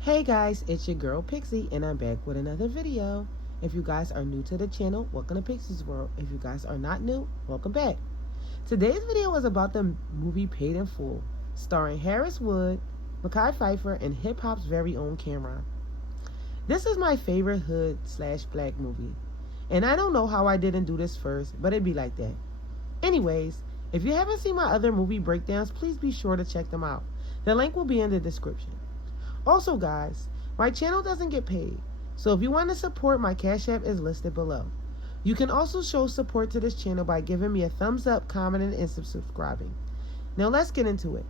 Hey guys, it's your girl Pixie and I'm back with another video. If you guys are new to the channel, welcome to Pixie's World. If you guys are not new, welcome back. Today's video is about the movie Paid in Full, starring Harris Wood, Mekhi Phifer, and hip hop's very own Cameron. This is my favorite hood/black movie, and I don't know how I didn't do this first, but it'd be like that. Anyways, if you haven't seen my other movie breakdowns, please be sure to check them out. The link will be in the description. Also, guys, my channel doesn't get paid, so if you want to support, my Cash App is listed below. You can also show support to this channel by giving me a thumbs up, commenting, and subscribing. Now let's get into it.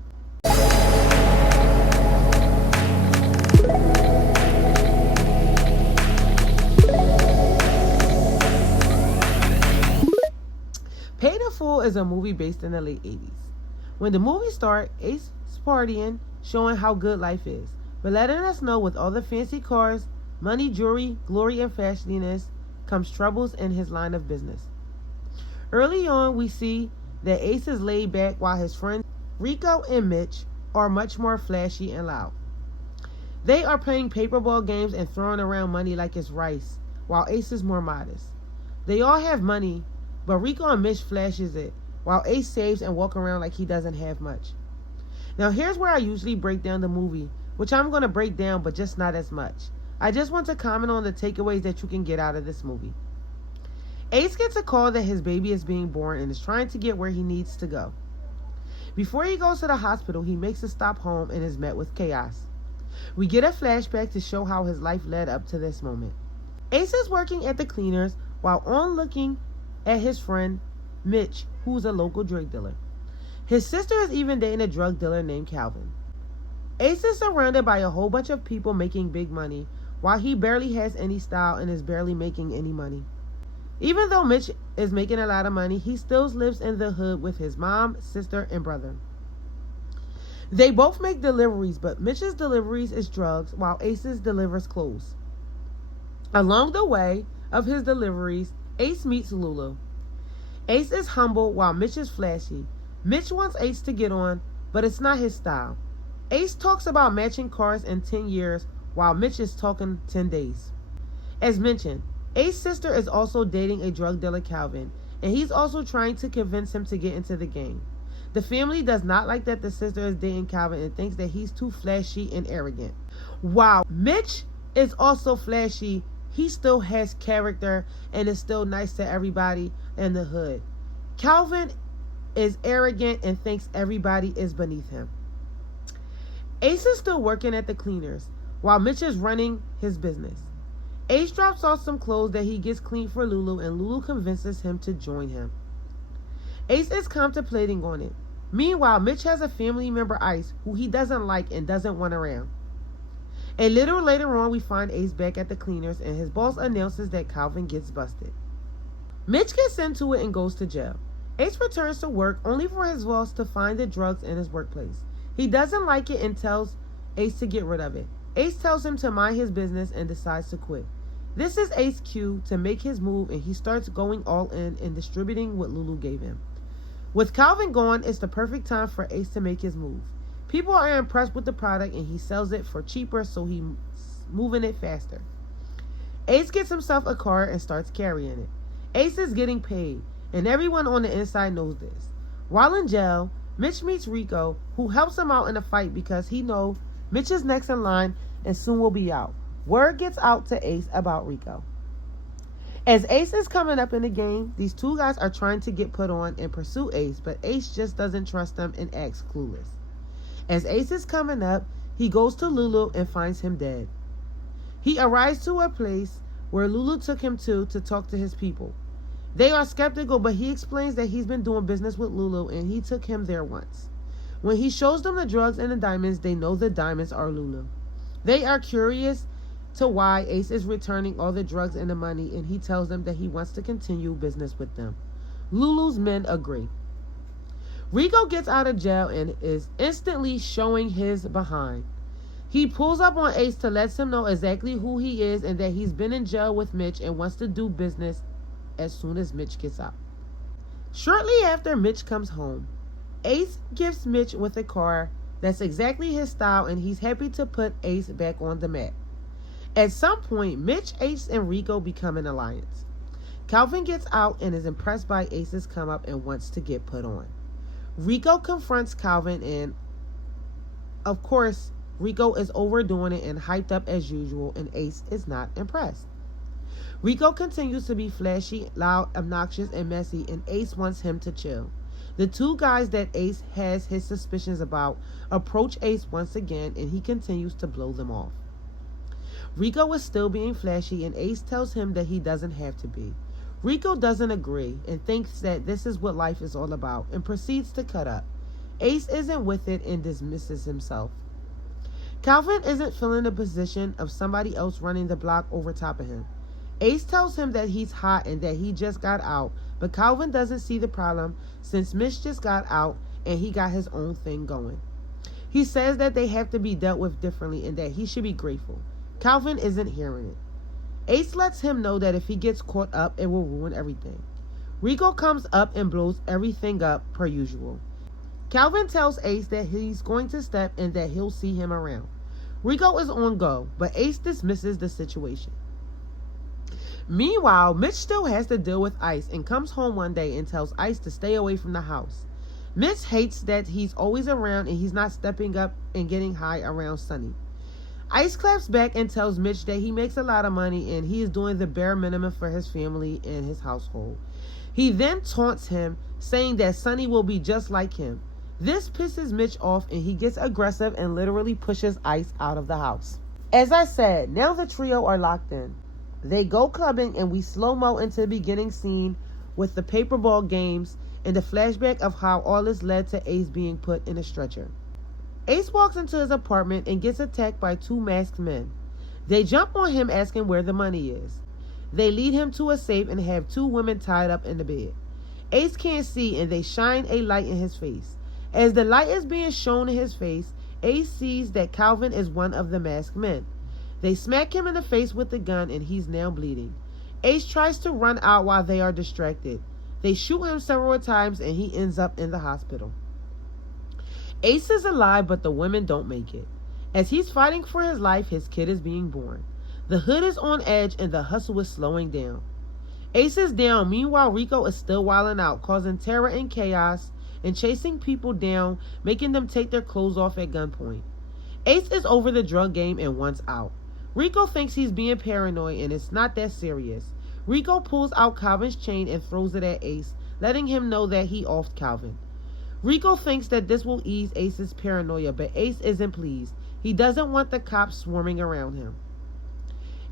Paid in Full is a movie based in the late 80s. When the movie starts, Ace is partying, showing how good life is, but letting us know with all the fancy cars, money, jewelry, glory, and fashioniness comes troubles in his line of business. Early on, we see that Ace is laid back while his friends Rico and Mitch are much more flashy and loud. They are playing paperball games and throwing around money like it's rice, while Ace is more modest. They all have money, but Rico and Mitch flashes it, while Ace saves and walks around like he doesn't have much. Now here's where I usually break down the movie, which I'm going to break down, but just not as much. I just want to comment on the takeaways that you can get out of this movie. Ace gets a call that his baby is being born and is trying to get where he needs to go. Before he goes to the hospital, he makes a stop home and is met with chaos. We get a flashback to show how his life led up to this moment. Ace is working at the cleaners while on looking at his friend Mitch, who's a local drug dealer. His sister is even dating a drug dealer named Calvin. Ace is surrounded by a whole bunch of people making big money, while he barely has any style and is barely making any money. Even though Mitch is making a lot of money, he still lives in the hood with his mom, sister, and brother. They both make deliveries, but Mitch's deliveries is drugs, while Ace's delivers clothes. Along the way of his deliveries, Ace meets Lulu. Ace is humble while Mitch is flashy. Mitch wants Ace to get on, but it's not his style. Ace talks about matching cars in 10 years, while Mitch is talking 10 days. As mentioned, Ace's sister is also dating a drug dealer, Calvin, and he's also trying to convince him to get into the game. The family does not like that the sister is dating Calvin and thinks that he's too flashy and arrogant. While Mitch is also flashy, he still has character and is still nice to everybody in the hood. Calvin is arrogant and thinks everybody is beneath him. Ace is still working at the cleaners, while Mitch is running his business. Ace drops off some clothes that he gets cleaned for Lulu, and Lulu convinces him to join him. Ace is contemplating on it. Meanwhile, Mitch has a family member, Ice, who he doesn't like and doesn't want around. A little later on, we find Ace back at the cleaners, and his boss announces that Calvin gets busted. Mitch gets into it and goes to jail. Ace returns to work only for his boss to find the drugs in his workplace. He doesn't like it and tells Ace to get rid of it. Ace tells him to mind his business and decides to quit. This is Ace's cue to make his move, and he starts going all in and distributing what Lulu gave him. With Calvin gone, it's the perfect time for Ace to make his move. People are impressed with the product and he sells it for cheaper, so he's moving it faster. Ace gets himself a car and starts carrying it. Ace is getting paid, and everyone on the inside knows this. While in jail, Mitch meets Rico, who helps him out in a fight because he knows Mitch is next in line and soon will be out. Word gets out to Ace about Rico. As Ace is coming up in the game, these two guys are trying to get put on and pursue Ace, but Ace just doesn't trust them and acts clueless. As Ace is coming up, he goes to Lulu and finds him dead. He arrives to a place where Lulu took him to talk to his people. They are skeptical, but he explains that he's been doing business with Lulu and he took him there once. When he shows them the drugs and the diamonds, they know the diamonds are Lulu. They are curious to why Ace is returning all the drugs and the money, and he tells them that he wants to continue business with them. Lulu's men agree. Rico gets out of jail and is instantly showing his behind. He pulls up on Ace to let him know exactly who he is and that he's been in jail with Mitch and wants to do business as soon as Mitch gets out. Shortly after Mitch comes home, Ace gifts Mitch with a car That's exactly his style, and he's happy to put Ace back on the map. At some point, Mitch, Ace, and Rico become an alliance. Calvin gets out and is impressed by Ace's come up and wants to get put on. Rico confronts Calvin, and of course, Rico is overdoing it and hyped up as usual, and Ace is not impressed. Rico continues to be flashy, loud, obnoxious, and messy, and Ace wants him to chill. The two guys that Ace has his suspicions about approach Ace once again, and he continues to blow them off. Rico is still being flashy, and Ace tells him that he doesn't have to be. Rico doesn't agree and thinks that this is what life is all about and proceeds to cut up. Ace isn't with it and dismisses himself. Calvin isn't feeling the position of somebody else running the block over top of him. Ace tells him that he's hot and that he just got out, but Calvin doesn't see the problem since Mitch just got out and he got his own thing going. He says that they have to be dealt with differently and that he should be grateful. Calvin isn't hearing it. Ace lets him know that if he gets caught up, it will ruin everything. Rico comes up and blows everything up per usual. Calvin tells Ace that he's going to step and that he'll see him around. Rico is on go, but Ace dismisses the situation. Meanwhile, Mitch still has to deal with Ice and comes home one day and tells Ice to stay away from the house. Mitch hates that he's always around and he's not stepping up and getting high around Sonny. Ice claps back and tells Mitch that he makes a lot of money and he is doing the bare minimum for his family and his household. He then taunts him, saying that Sonny will be just like him. This pisses Mitch off and he gets aggressive and literally pushes Ice out of the house. As I said, now the trio are locked in. They go clubbing and we slow-mo into the beginning scene with the paperball games and the flashback of how all this led to Ace being put in a stretcher. Ace walks into his apartment and gets attacked by two masked men. They jump on him asking where the money is. They lead him to a safe and have two women tied up in the bed. Ace can't see and they shine a light in his face. As the light is being shown in his face, Ace sees that Calvin is one of the masked men. They smack him in the face with the gun and he's now bleeding. Ace tries to run out while they are distracted. They shoot him several times and he ends up in the hospital. Ace is alive, but the women don't make it. As he's fighting for his life, his kid is being born. The hood is on edge and the hustle is slowing down. Ace is down. Meanwhile, Rico is still wilding out, causing terror and chaos and chasing people down, making them take their clothes off at gunpoint. Ace is over the drug game and wants out. Rico thinks he's being paranoid and it's not that serious. Rico pulls out Calvin's chain and throws it at Ace, letting him know that he offed Calvin. Rico thinks that this will ease Ace's paranoia, but Ace isn't pleased. He doesn't want the cops swarming around him.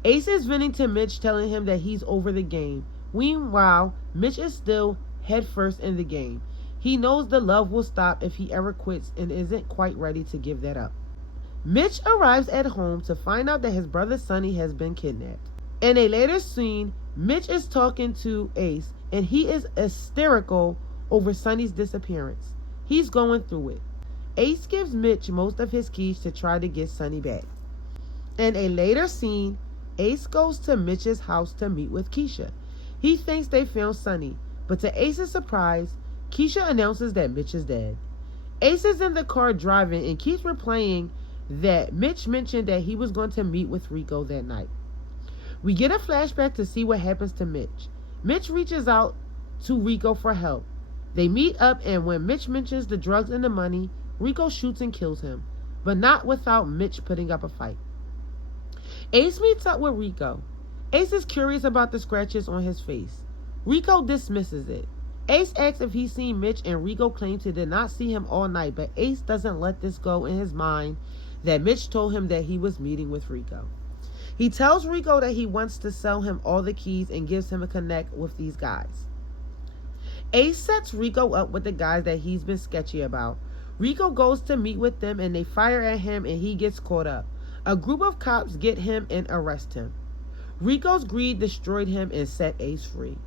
Ace is venting to Mitch, telling him that he's over the game. Meanwhile, Mitch is still headfirst in the game. He knows the love will stop if he ever quits and isn't quite ready to give that up. Mitch arrives at home to find out that his brother Sonny has been kidnapped. In a later scene, Mitch is talking to Ace and he is hysterical over Sonny's disappearance. He's going through it. Ace gives Mitch most of his keys to try to get Sonny back. In a later scene, Ace goes to Mitch's house to meet with Keisha. He thinks they found Sonny, but to Ace's surprise, Keisha announces that Mitch is dead. Ace is in the car driving and keeps replaying that Mitch mentioned that he was going to meet with Rico that night. We get a flashback to see what happens to Mitch. Mitch reaches out to Rico for help. They meet up, and when Mitch mentions the drugs and the money, Rico shoots and kills him, but not without Mitch putting up a fight. Ace meets up with Rico. Ace is curious about the scratches on his face. Rico dismisses it. Ace asks if he's seen Mitch, and Rico claims he did not see him all night, but Ace doesn't let this go in his mind that Mitch told him that he was meeting with Rico. He tells Rico that he wants to sell him all the keys and gives him a connect with these guys. Ace sets Rico up with the guys that he's been sketchy about. Rico goes to meet with them and they fire at him and he gets caught up. A group of cops get him and arrest him. Rico's greed destroyed him and set Ace free.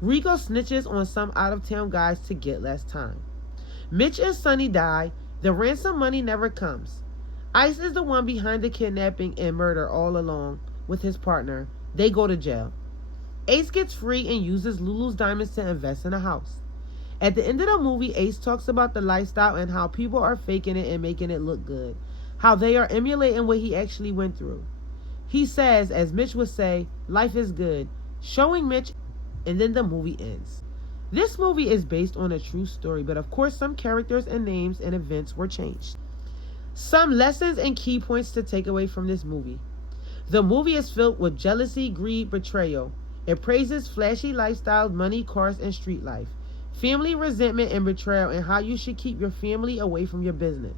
Rico snitches on some out-of-town guys to get less time. Mitch and Sonny die. The ransom money never comes. Ice is the one behind the kidnapping and murder all along with his partner. They go to jail. Ace gets free and uses Lulu's diamonds to invest in a house. At the end of the movie, Ace talks about the lifestyle and how people are faking it and making it look good, how they are emulating what he actually went through. He says, as Mitch would say, life is good, showing Mitch, and then the movie ends. This movie is based on a true story, but of course some characters and names and events were changed. Some lessons and key points to take away from this movie. The movie is filled with jealousy, greed, betrayal. It praises flashy lifestyles, money, cars, and street life. Family resentment and betrayal, and how you should keep your family away from your business.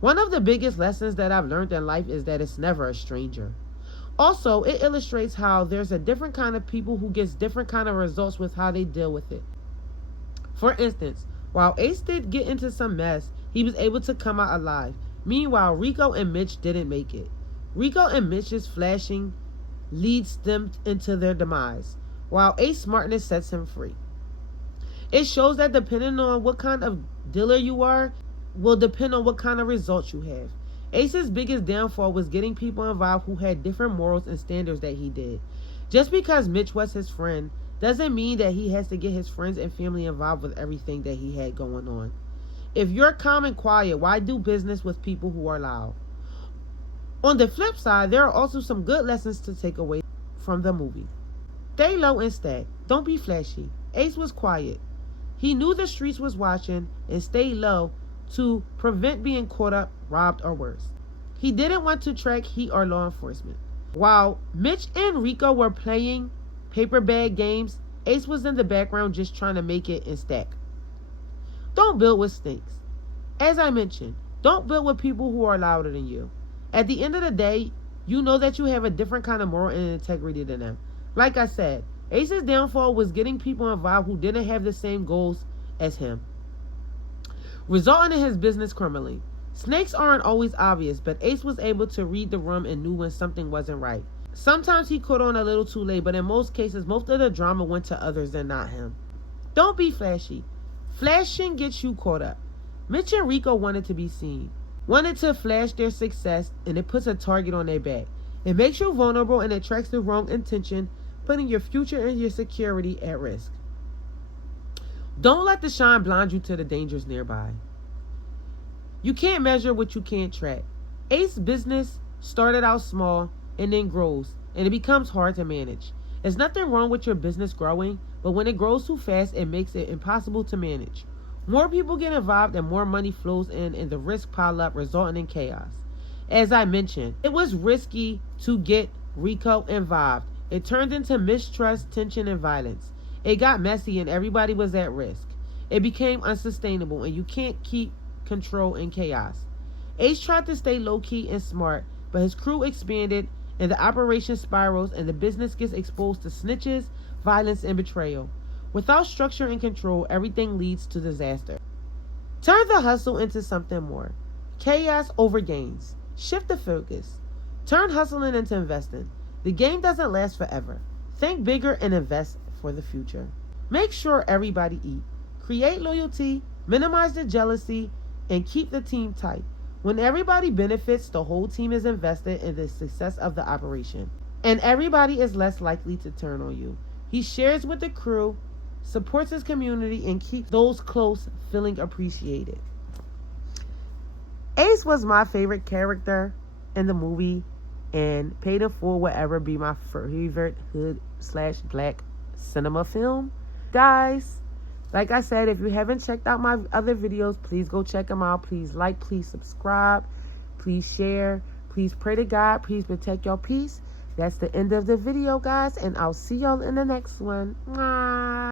One of the biggest lessons that I've learned in life is that it's never a stranger. Also, it illustrates how there's a different kind of people who gets different kind of results with how they deal with it. For instance, while Ace did get into some mess, he was able to come out alive. Meanwhile, Rico and Mitch didn't make it. Rico and Mitch's flashing leads them into their demise, while Ace's smartness sets him free. It shows that depending on what kind of dealer you are, will depend on what kind of results you have. Ace's biggest downfall was getting people involved who had different morals and standards that he did. Just because Mitch was his friend doesn't mean that he has to get his friends and family involved with everything that he had going on. If you're calm and quiet, why do business with people who are loud? On the flip side, there are also some good lessons to take away from the movie. Stay low and stack. Don't be flashy. Ace was quiet. He knew the streets was watching and stayed low to prevent being caught up, robbed, or worse. He didn't want to track heat or law enforcement. While Mitch and Rico were playing paper bag games, Ace was in the background just trying to make it and stack. Don't build with stinks. As I mentioned, don't build with people who are louder than you. At the end of the day, you know that you have a different kind of moral and integrity than them. Like I said, Ace's downfall was getting people involved who didn't have the same goals as him, resulting in his business crumbling. Snakes aren't always obvious, but Ace was able to read the room and knew when something wasn't right. Sometimes he caught on a little too late, but in most cases, most of the drama went to others and not him. Don't be flashy. Flashing gets you caught up. Mitch and Rico wanted to be seen, wanted to flash their success, and it puts a target on their back. It makes you vulnerable and attracts the wrong intention, putting your future and your security at risk. Don't let the shine blind you to the dangers nearby. You can't measure what you can't track. Ace's business started out small and then grows, and it becomes hard to manage. There's nothing wrong with your business growing, but when it grows too fast, it makes it impossible to manage. More people get involved and more money flows in, and the risks pile up, resulting in chaos. As I mentioned, it was risky to get Rico involved. It turned into mistrust, tension, and violence. It got messy and everybody was at risk. It became unsustainable, and you can't keep control in chaos. Ace tried to stay low-key and smart, but his crew expanded and the operation spirals and the business gets exposed to snitches, violence, and betrayal. Without structure and control, everything leads to disaster. Turn the hustle into something more. Chaos over gains. Shift the focus. Turn hustling into investing. The game doesn't last forever. Think bigger and invest for the future. Make sure everybody eat. Create loyalty, minimize the jealousy, and keep the team tight. When everybody benefits, the whole team is invested in the success of the operation, and everybody is less likely to turn on you. He shares with the crew, supports his community, and keeps those close feeling appreciated. Ace was my favorite character in the movie, and Paid in Full will ever be my favorite hood/black cinema film. Guys, like I said, if you haven't checked out my other videos, please go check them out. Please like, please subscribe, please share, please pray to God, please protect your peace. That's the end of the video, guys, and I'll see y'all in the next one. Mwah.